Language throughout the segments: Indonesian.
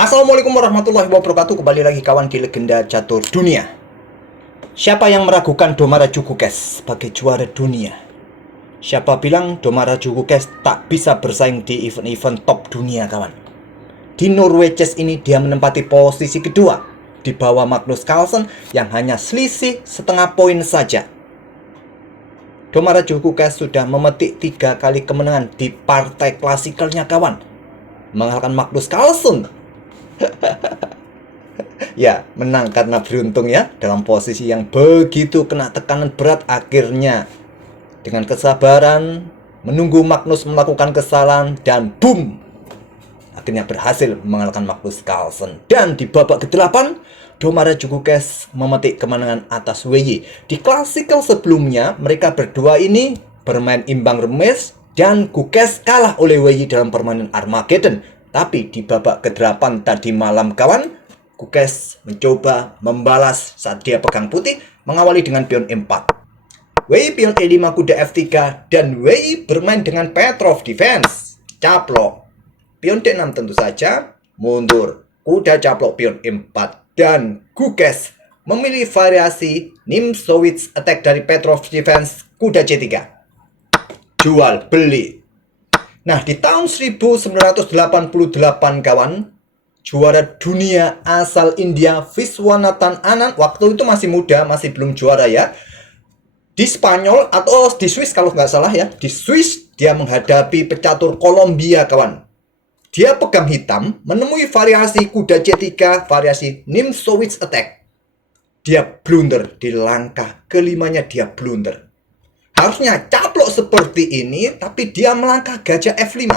Assalamualaikum warahmatullahi wabarakatuh. Kembali lagi kawan di Legenda Catur Dunia. Siapa yang meragukan Domara Jukukes sebagai juara dunia? Siapa bilang Domara Jukukes tak bisa bersaing di event-event top dunia, kawan? Di Norway Chess ini dia menempati posisi kedua di bawah Magnus Carlsen yang hanya selisih setengah poin saja. Domara Jukukes sudah memetik 3 kali kemenangan di partai klasikalnya, kawan, mengalahkan Magnus Carlsen. Ya, menang karena beruntung ya, dalam posisi yang begitu kena tekanan berat. Akhirnya dengan kesabaran menunggu Magnus melakukan kesalahan dan boom, akhirnya berhasil mengalahkan Magnus Carlsen. Dan di babak ke-8 Domara Jukukes memetik kemenangan atas WY. Di klasikal sebelumnya mereka berdua ini bermain imbang remis dan Gukes kalah oleh WY dalam permainan Armageddon. Tapi di babak ke-8 tadi malam, kawan, Gukes mencoba membalas saat dia pegang putih, mengawali dengan pion E4. WY pion E5 kuda F3 dan WY bermain dengan Petrov defense. Caplok. Pion D6 tentu saja, mundur. Kuda caplok pion E4 dan Gukes memilih variasi Nimzowitsch attack dari Petrov defense kuda C3. Jual beli. Nah, di tahun 1988, kawan, juara dunia asal India Viswanathan Anand, waktu itu masih muda, masih belum juara ya, di Spanyol atau di Swiss kalau nggak salah ya, di Swiss dia menghadapi pecatur Kolombia, kawan. Dia pegang hitam, menemui variasi kuda C3, variasi Nimzowitsch attack. Dia blunder di langkah kelimanya, dia blunder. Harusnya caplok seperti ini, tapi dia melangkah gajah F5.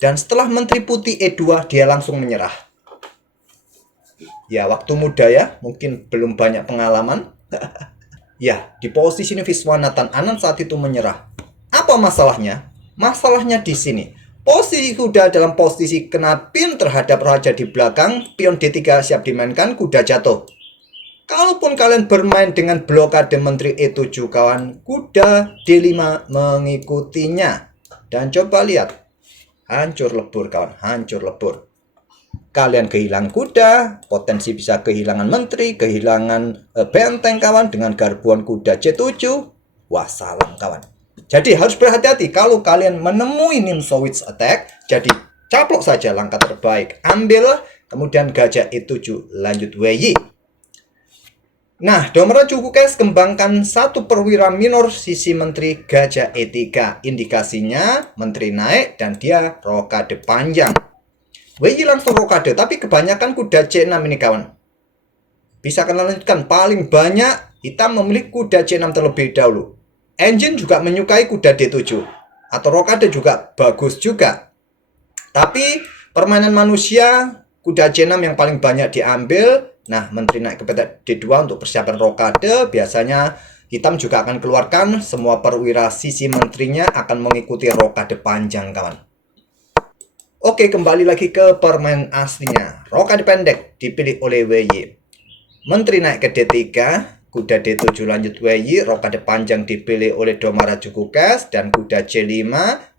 Dan setelah menteri putih E2, dia langsung menyerah. Ya, waktu muda ya, mungkin belum banyak pengalaman. Ya, di posisi ini Viswanathan Anand saat itu menyerah. Apa masalahnya? Masalahnya di sini. Posisi kuda dalam posisi kena pin terhadap raja di belakang, pion D3 siap dimainkan, kuda jatuh. Kalaupun kalian bermain dengan blokade menteri E7, kawan, kuda D5 mengikutinya. Dan coba lihat, hancur lebur, kawan, hancur lebur. Kalian kehilangan kuda, potensi bisa kehilangan menteri, kehilangan benteng, kawan, dengan garbuan kuda C7. Wassalam, kawan. Jadi harus berhati-hati kalau kalian menemui Nimzowitsch attack. Jadi caplok saja langkah terbaik. Ambil, kemudian gajah E7, lanjut WY. Nah, Domara Jukukes kembangkan satu perwira minor sisi menteri gajah E3. Indikasinya menteri naik dan dia rokade panjang. WY langsung rokade, tapi kebanyakan kuda C6 ini, kawan. Bisa kalian lanjutkan, paling banyak hitam memilih kuda C6 terlebih dahulu. Engine juga menyukai kuda D7. Atau rokade juga bagus juga. Tapi permainan manusia, kuda C6 yang paling banyak diambil. Nah, menteri naik ke petak D2 untuk persiapan rokade. Biasanya hitam juga akan keluarkan semua perwira sisi menterinya akan mengikuti rokade panjang, kawan. Oke, kembali lagi ke permainan aslinya. Rokade pendek dipilih oleh WY. Menteri naik ke D3, kuda D7 lanjut WY. Rokade panjang dipilih oleh Domara Jukukes dan kuda C5,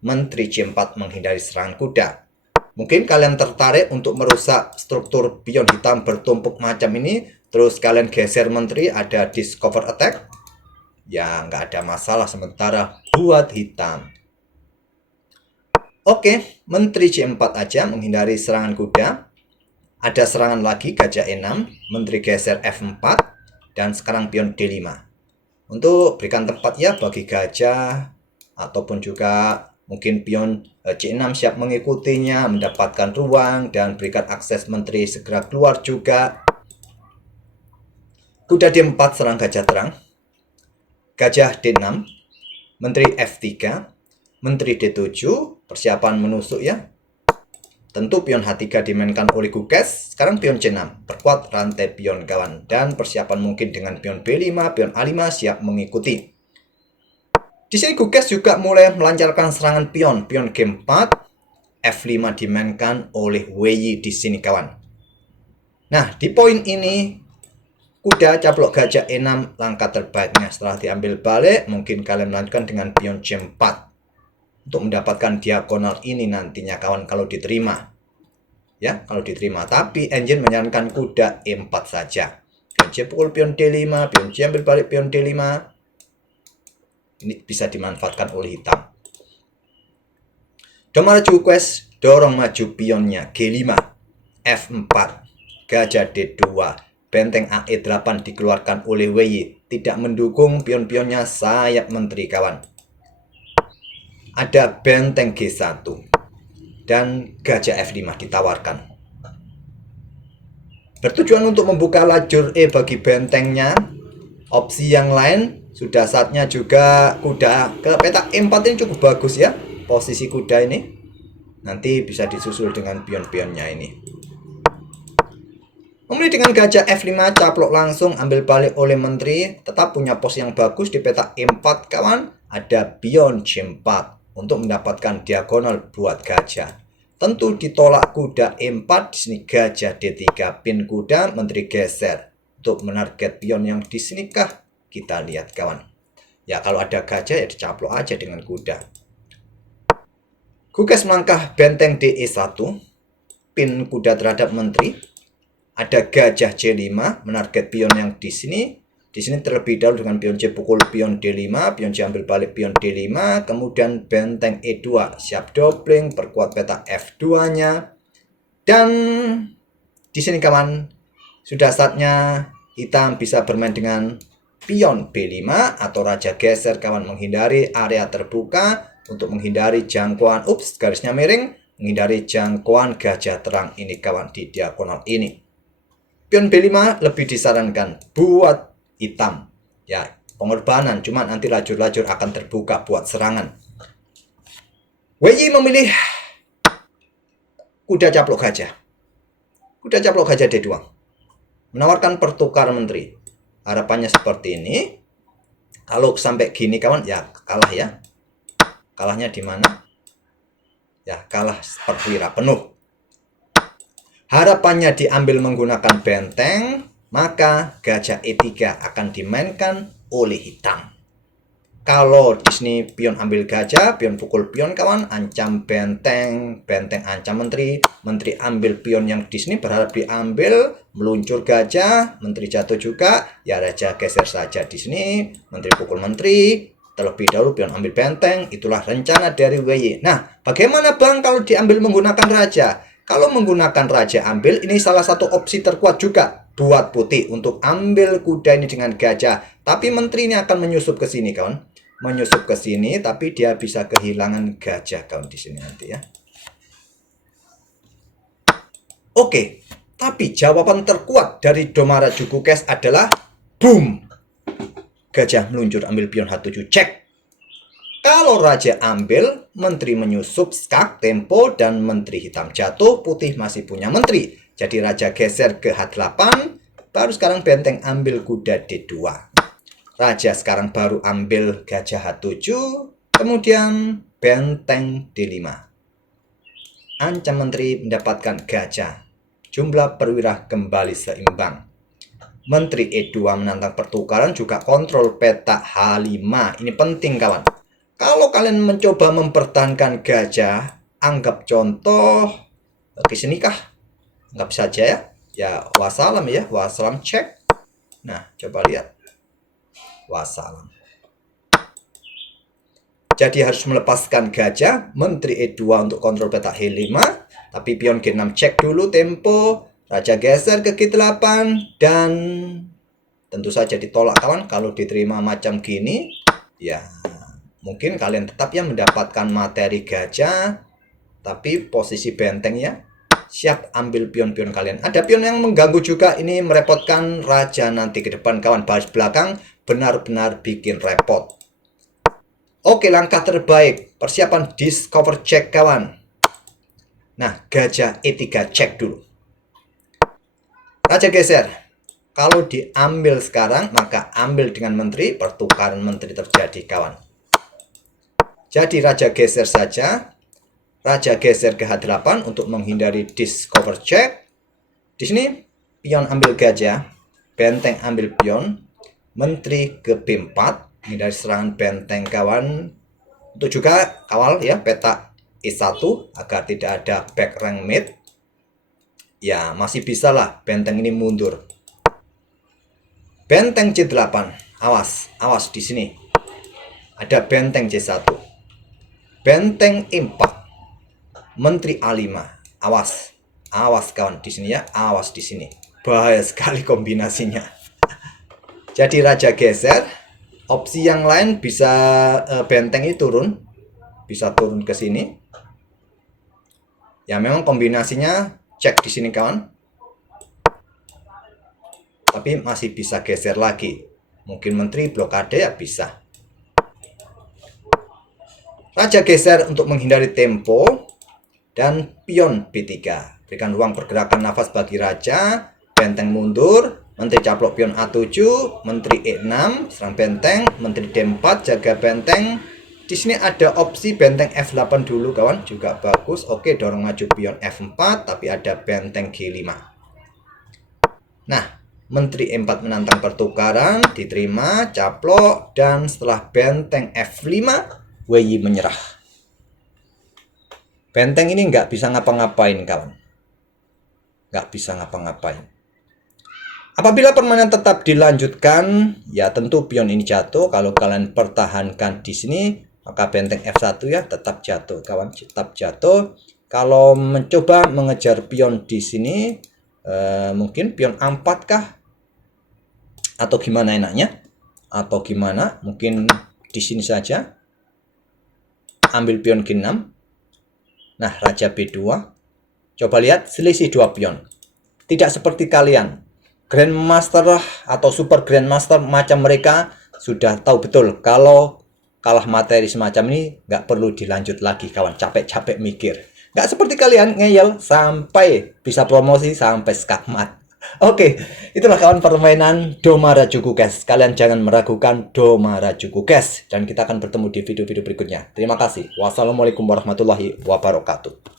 menteri C4 menghindari serangan kuda. Mungkin kalian tertarik untuk merusak struktur pion hitam bertumpuk macam ini, terus kalian geser menteri, ada discover attack. Ya, nggak ada masalah sementara buat hitam. Oke, menteri C4 aja menghindari serangan kuda. Ada serangan lagi, gajah E6, menteri geser F4, dan sekarang pion D5. Untuk berikan tempat ya bagi gajah, ataupun juga mungkin pion C6 siap mengikutinya, mendapatkan ruang, dan berikan akses menteri segera keluar juga. Kuda D4 serang gajah terang. Gajah D6, menteri F3, menteri D7, persiapan menusuk ya. Tentu pion H3 dimainkan oleh Gukes. Sekarang pion C6, perkuat rantai pion, kawan. Dan persiapan mungkin dengan pion B5, pion A5 siap mengikuti. Di sini Gukes juga mulai melancarkan serangan pion. Pion G4, F5 dimainkan oleh WY di sini, kawan. Nah, di poin ini kuda caplok gajah E6 langkah terbaiknya. Setelah diambil balik, mungkin kalian melanjutkan dengan pion C4 untuk mendapatkan diagonal ini nantinya, kawan, kalau diterima. Ya, kalau diterima. Tapi engine menyarankan kuda E4 saja. Pion C pukul pion D5, pion C ambil balik pion D5. Ini bisa dimanfaatkan oleh hitam. Domara Juku Quest dorong maju pionnya G5, F4, gajah D2, benteng AE8 dikeluarkan oleh WY. Tidak mendukung pion-pionnya sayap menteri kawan. Ada benteng G1 dan gajah F5 ditawarkan. Bertujuan untuk membuka lajur E bagi bentengnya. Opsi yang lain sudah saatnya juga kuda ke petak E4 ini cukup bagus ya. Posisi kuda ini nanti bisa disusul dengan pion-pionnya ini. Memilih dengan gajah F5 caplok langsung ambil balik oleh menteri. Tetap punya pos yang bagus di petak E4 kawan. Ada pion C4 untuk mendapatkan diagonal buat gajah. Tentu ditolak kuda E4, di sini gajah D3, pin kuda, menteri geser. Untuk menarget pion yang di sini kah? Kita lihat kawan. Ya kalau ada gajah ya dicaplok aja dengan kuda. Gugas melangkah benteng DE1, pin kuda terhadap menteri. Ada gajah C5 menarget pion yang di sini. Di sini terlebih dahulu dengan pion C pukul pion D5, pion C ambil balik pion D5, kemudian benteng E2 siap dobling, perkuat petak F2-nya. Dan di sini kawan, sudah saatnya hitam bisa bermain dengan pion B5 atau raja geser kawan, menghindari area terbuka untuk menghindari jangkauan garisnya miring, menghindari jangkauan gajah terang ini kawan di diagonal ini. Pion B5 lebih disarankan buat hitam. Ya, pengorbanan, cuma nanti lajur-lajur akan terbuka buat serangan. WY memilih kuda caplok gajah. Kuda caplok gajah D2. Menawarkan pertukaran menteri. Harapannya seperti ini. Kalau sampai gini kawan, ya kalah ya. Kalahnya di mana? Ya, kalah perwira penuh. Harapannya diambil menggunakan benteng, maka gajah E3 akan dimainkan oleh hitam. Kalau di sini pion ambil gajah, pion pukul pion kawan, ancam benteng, benteng ancam menteri, menteri ambil pion yang di sini berharap diambil, meluncur gajah, menteri jatuh juga, ya raja geser saja di sini, menteri pukul menteri, terlebih dahulu pion ambil benteng, itulah rencana dari WY. Nah, bagaimana bang kalau diambil menggunakan raja? Kalau menggunakan raja ambil, ini salah satu opsi terkuat juga buat putih untuk ambil kuda ini dengan gajah. Tapi menteri ini akan menyusup ke sini kawan. Menyusup ke sini, tapi dia bisa kehilangan gajah kawan di sini nanti ya. Oke, tapi jawaban terkuat dari Domara Juku Quest adalah boom. Gajah meluncur ambil pion H7 cek. Kalau raja ambil, menteri menyusup skak, tempo, dan menteri hitam jatuh, putih masih punya menteri. Jadi raja geser ke H8, baru sekarang benteng ambil kuda D2. Raja sekarang baru ambil gajah H7, kemudian benteng D5. Ancam menteri mendapatkan gajah. Jumlah perwira kembali seimbang. Menteri E2 menantang pertukaran juga kontrol petak H5. Ini penting kawan. Kalau kalian mencoba mempertahankan gajah, anggap contoh di sini kah? Anggap saja ya. Ya wassalam ya, wassalam cek. Nah, coba lihat. Wassalam. Jadi harus melepaskan gajah, menteri E2 untuk kontrol petak H5, tapi pion G6 cek dulu tempo, raja geser ke G8 dan tentu saja ditolak kawan kalau diterima macam gini. Ya mungkin kalian tetap ya mendapatkan materi gajah, tapi posisi benteng ya siap ambil pion-pion kalian. Ada pion yang mengganggu juga, ini merepotkan raja nanti ke depan kawan. Baris belakang benar-benar bikin repot. Oke, langkah terbaik persiapan discover check kawan. Nah, gajah E3 cek dulu. Raja geser. Kalau diambil sekarang maka ambil dengan menteri, pertukaran menteri terjadi kawan. Jadi raja geser saja. Raja geser ke H8 untuk menghindari discover check. Di sini pion ambil gajah, benteng ambil pion, menteri ke B4, menghindari serangan benteng kawan. Untuk juga kawal ya petak E1 agar tidak ada back rank mate. Ya, masih bisa lah benteng ini mundur. Benteng C8. Awas di sini. Ada benteng C1. Benteng E4. Menteri A5. Awas kawan di sini ya. Awas di sini. Bahaya sekali kombinasinya. Jadi raja geser. Opsi yang lain bisa benteng ini turun. Bisa turun ke sini. Ya memang kombinasinya cek di sini kawan. Tapi masih bisa geser lagi. Mungkin menteri blokade ya bisa. Raja geser untuk menghindari tempo. Dan pion B3. Berikan ruang pergerakan nafas bagi raja. Benteng mundur. Menteri caplok pion A7. Menteri E6. Serang benteng. Menteri D4. Jaga benteng. Di sini ada opsi benteng F8 dulu kawan. Juga bagus. Oke, dorong maju pion F4. Tapi ada benteng G5. Nah, Menteri E4 menantang pertukaran, diterima, caplok, dan setelah benteng F5, WY menyerah. Benteng ini nggak bisa ngapa-ngapain, kawan. Nggak bisa ngapa-ngapain. Apabila permainan tetap dilanjutkan, ya tentu pion ini jatuh. Kalau kalian pertahankan di sini, maka benteng F1 ya tetap jatuh, kawan. Tetap jatuh. Kalau mencoba mengejar pion di sini, mungkin pion A4 kah? Atau gimana enaknya? Atau gimana? Mungkin di sini saja. Ambil pion G6. Nah, raja B2. Coba lihat selisih 2 pion. Tidak seperti kalian. Grandmaster atau Super Grandmaster macam mereka sudah tahu betul kalau kalah materi semacam ini nggak perlu dilanjut lagi, kawan. Capek-capek mikir. Nggak seperti kalian ngeyel sampai bisa promosi sampai skakmat. Oke, itulah kawan permainan Domarajuku guys. Kalian jangan meragukan Domarajuku guys. Dan kita akan bertemu di video-video berikutnya. Terima kasih. Wassalamualaikum warahmatullahi wabarakatuh.